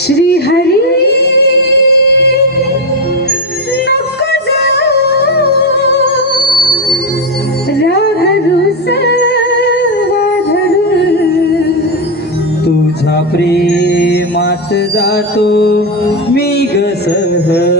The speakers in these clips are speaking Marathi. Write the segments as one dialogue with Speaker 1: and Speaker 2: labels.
Speaker 1: श्री हरी तुझा
Speaker 2: प्रेमात जातो मी गसह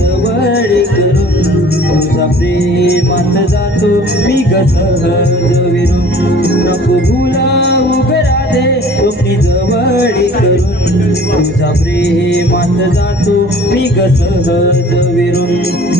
Speaker 2: जवळ करून तुझा प्रेमात जातो. मी गसहज विरून
Speaker 1: नको
Speaker 2: भुला उभरा दे तुम्ही जवळ करून तुझा प्रेमात जातो. मी गसहज विरून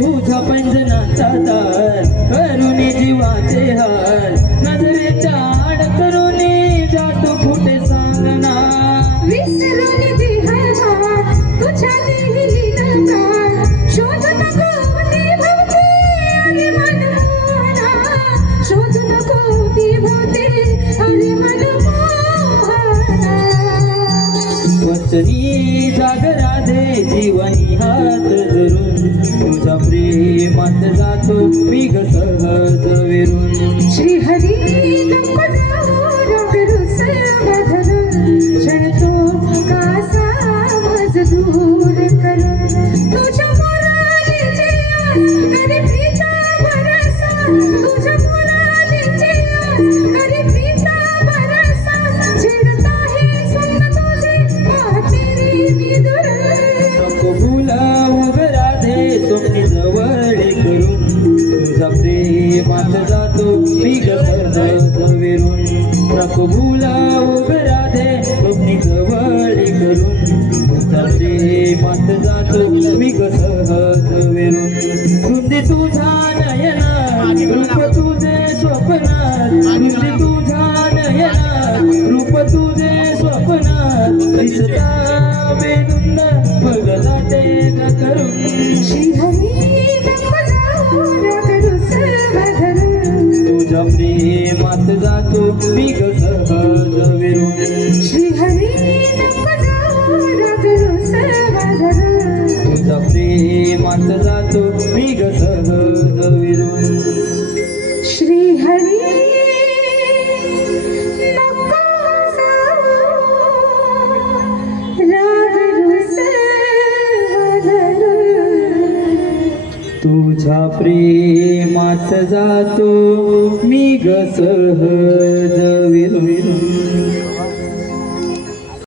Speaker 2: तुझा पंजनाचा दार करुणी जीवाचे हार. विरून
Speaker 1: नको
Speaker 2: भुला उभे करून तसे मात जातो मी कसहत विरून तुझे तुझा नयना रूप तुझे स्वप्नात तुझे तुझा नयना रूप तुझे स्वप्नात दिसता वेदुंद जाते करून
Speaker 1: शिहरी
Speaker 2: तुझ्या प्रेमात तुझ्या प्रेमात जातो मी ग सहज